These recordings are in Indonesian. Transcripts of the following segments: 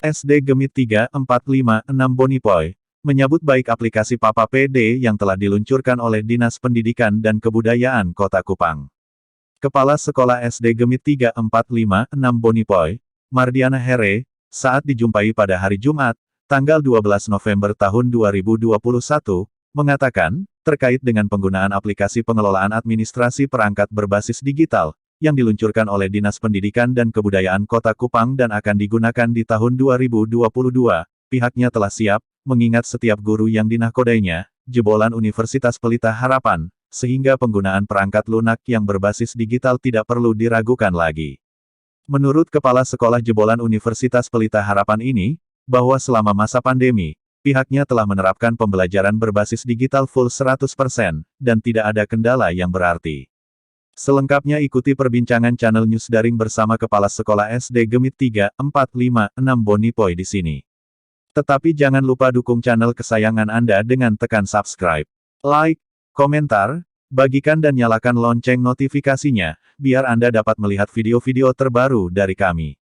SD Gemit 3456 Bonipoy menyambut baik aplikasi Papa PD yang telah diluncurkan oleh Dinas Pendidikan dan Kebudayaan Kota Kupang. Kepala Sekolah SD Gemit 3456 Bonipoy, Mardiana Here, saat dijumpai pada hari Jumat, tanggal 12 November tahun 2021, mengatakan, terkait dengan penggunaan aplikasi pengelolaan administrasi perangkat berbasis digital, yang diluncurkan oleh Dinas Pendidikan dan Kebudayaan Kota Kupang dan akan digunakan di tahun 2022, pihaknya telah siap, mengingat setiap guru yang dinahkodainya, jebolan Universitas Pelita Harapan, sehingga penggunaan perangkat lunak yang berbasis digital tidak perlu diragukan lagi. Menurut Kepala Sekolah Jebolan Universitas Pelita Harapan ini, bahwa selama masa pandemi, pihaknya telah menerapkan pembelajaran berbasis digital full 100%, dan tidak ada kendala yang berarti. Selengkapnya ikuti perbincangan channel News Daring bersama Kepala Sekolah SD Gemit 3456 Bonipoy di sini. Tetapi jangan lupa dukung channel kesayangan Anda dengan tekan subscribe, like, komentar, bagikan dan nyalakan lonceng notifikasinya, biar Anda dapat melihat video-video terbaru dari kami.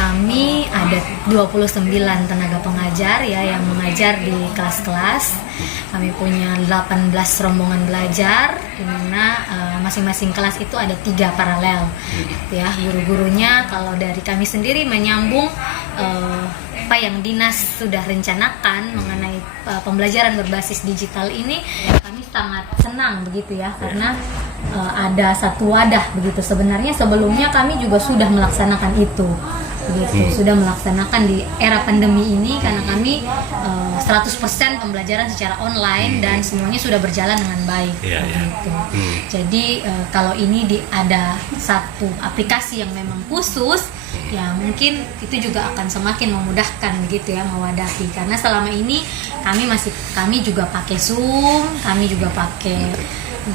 Kami ada 29 tenaga pengajar ya yang mengajar di kelas-kelas. Kami punya 18 rombongan belajar di mana masing-masing kelas itu ada 3 paralel. Ya, guru-gurunya kalau dari kami sendiri menyambung apa yang dinas sudah rencanakan mengenai pembelajaran berbasis digital ini, kami sangat senang begitu ya, karena ada satu wadah begitu. Sebenarnya sebelumnya kami juga sudah melaksanakan itu begitu, sudah melaksanakan di era pandemi ini karena kami 100% pembelajaran secara online dan semuanya sudah berjalan dengan baik begitu. Jadi kalau ini ada satu aplikasi yang memang khusus, ya mungkin itu juga akan semakin memudahkan begitu ya, mewadahi, karena selama ini kami juga pakai Zoom, kami juga pakai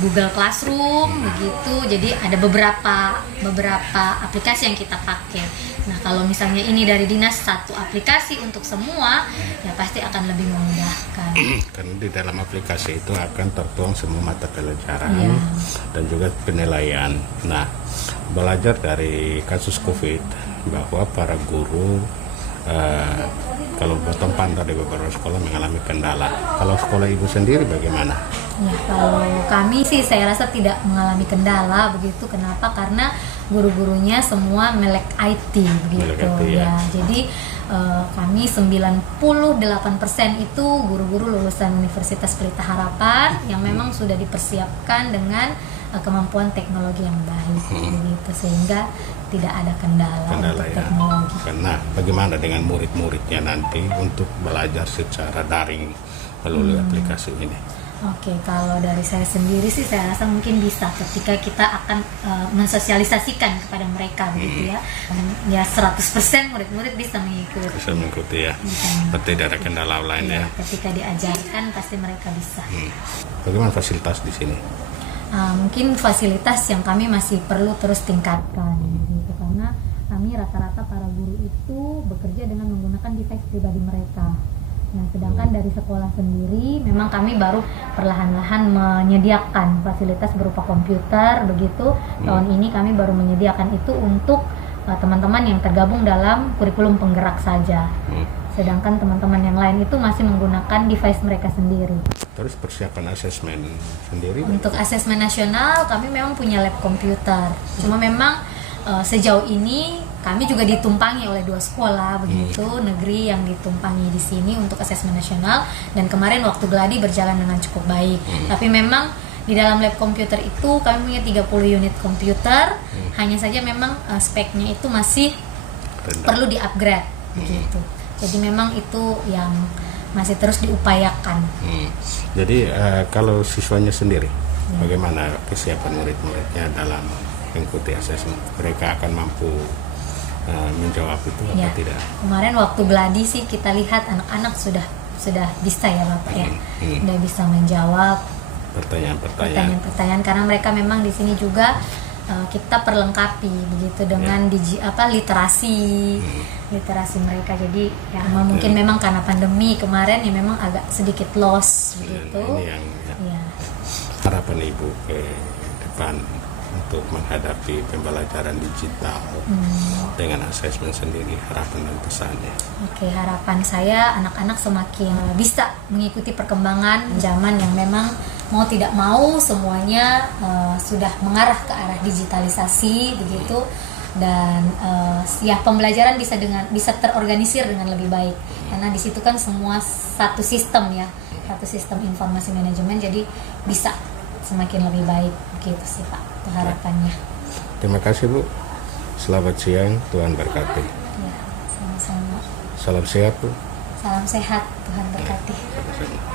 Google Classroom begitu. Jadi ada beberapa aplikasi yang kita pakai. Nah, kalau misalnya ini dari dinas satu aplikasi untuk semua, ya pasti akan lebih memudahkan. Karena di dalam aplikasi itu akan tertuang semua mata pelajaran dan juga penilaian. Nah, belajar dari kasus COVID bahwa para guru kalau bertempat di beberapa sekolah mengalami kendala. Kalau sekolah ibu sendiri bagaimana? Ya, kalau kami sih saya rasa tidak mengalami kendala begitu. Kenapa? Karena guru-gurunya semua melek IT begitu ya. Jadi kami 98% itu guru-guru lulusan Universitas Pelita Harapan yang memang sudah dipersiapkan dengan kemampuan teknologi yang baik begitu, sehingga tidak ada kendala untuk teknologi. Karena bagaimana dengan murid-muridnya nanti untuk belajar secara daring melalui aplikasi ini? Oke, kalau dari saya sendiri sih saya rasa mungkin bisa ketika kita akan mensosialisasikan kepada mereka begitu ya. Ya 100% murid-murid bisa mengikuti. Bisa mengikuti ya. Berarti tidak ada kendala lain ya. Ketika diajarkan pasti mereka bisa. Bagaimana fasilitas di sini? Mungkin fasilitas yang kami masih perlu terus tingkatkan gitu, karena kami rata-rata para guru itu bekerja dengan menggunakan device pribadi mereka. Nah, sedangkan dari sekolah sendiri memang kami baru perlahan-lahan menyediakan fasilitas berupa komputer begitu. Tahun ini kami baru menyediakan itu untuk teman-teman yang tergabung dalam kurikulum penggerak saja. Sedangkan teman-teman yang lain itu masih menggunakan device mereka sendiri. Terus persiapan asesmen sendiri? Untuk asesmen nasional kami memang punya lab komputer. Cuma memang sejauh ini kami juga ditumpangi oleh 2 sekolah begitu negeri yang ditumpangi di sini untuk asesmen nasional, dan kemarin waktu gladi berjalan dengan cukup baik. Tapi memang di dalam lab komputer itu kami punya 30 unit komputer, hanya saja memang speknya itu masih perlu di-upgrade begitu. Jadi memang itu yang masih terus diupayakan. Jadi kalau siswanya sendiri, bagaimana kesiapan murid-muridnya dalam mengikuti asesmen? Mereka akan mampu menjawab itu atau tidak? Kemarin waktu gladi sih kita lihat anak-anak sudah bisa ya Bapak ya, sudah bisa menjawab pertanyaan-pertanyaan karena mereka memang di sini juga kita perlengkapi begitu dengan literasi mereka. Jadi ya mungkin memang karena pandemi kemarin ya memang agak sedikit loss begitu. Ini yang Ya. harapan Ibu ke depan untuk menghadapi pembelajaran digital dengan asesmen sendiri, harapan dan pesannya. Oke, harapan saya anak-anak semakin bisa mengikuti perkembangan zaman yang memang mau tidak mau semuanya sudah mengarah ke arah digitalisasi begitu, dan ya pembelajaran bisa terorganisir dengan lebih baik karena di situ kan semua satu sistem ya, satu sistem informasi manajemen, jadi bisa semakin lebih baik gitu sih Pak, itu harapannya. Terima kasih Bu. Selamat siang, Tuhan berkati. Ya, sama-sama. Salam sehat Bu. Salam sehat, Tuhan berkati. Sama-sama.